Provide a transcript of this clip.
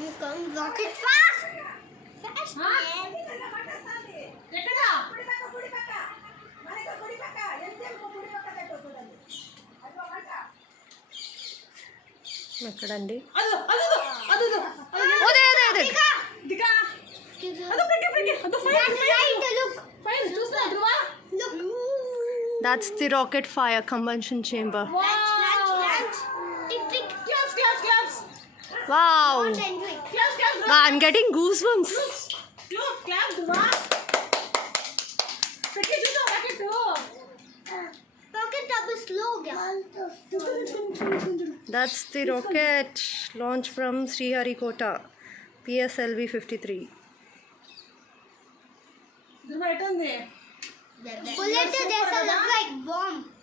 Come rocket fast. Fast man. ఎక్కడండి? That's the rocket fire convention chamber. Wow! I'm getting goosebumps. That's the rocket launch from Srikalahasti, PSLV 53. Bullet जैसा लग रहा है bomb.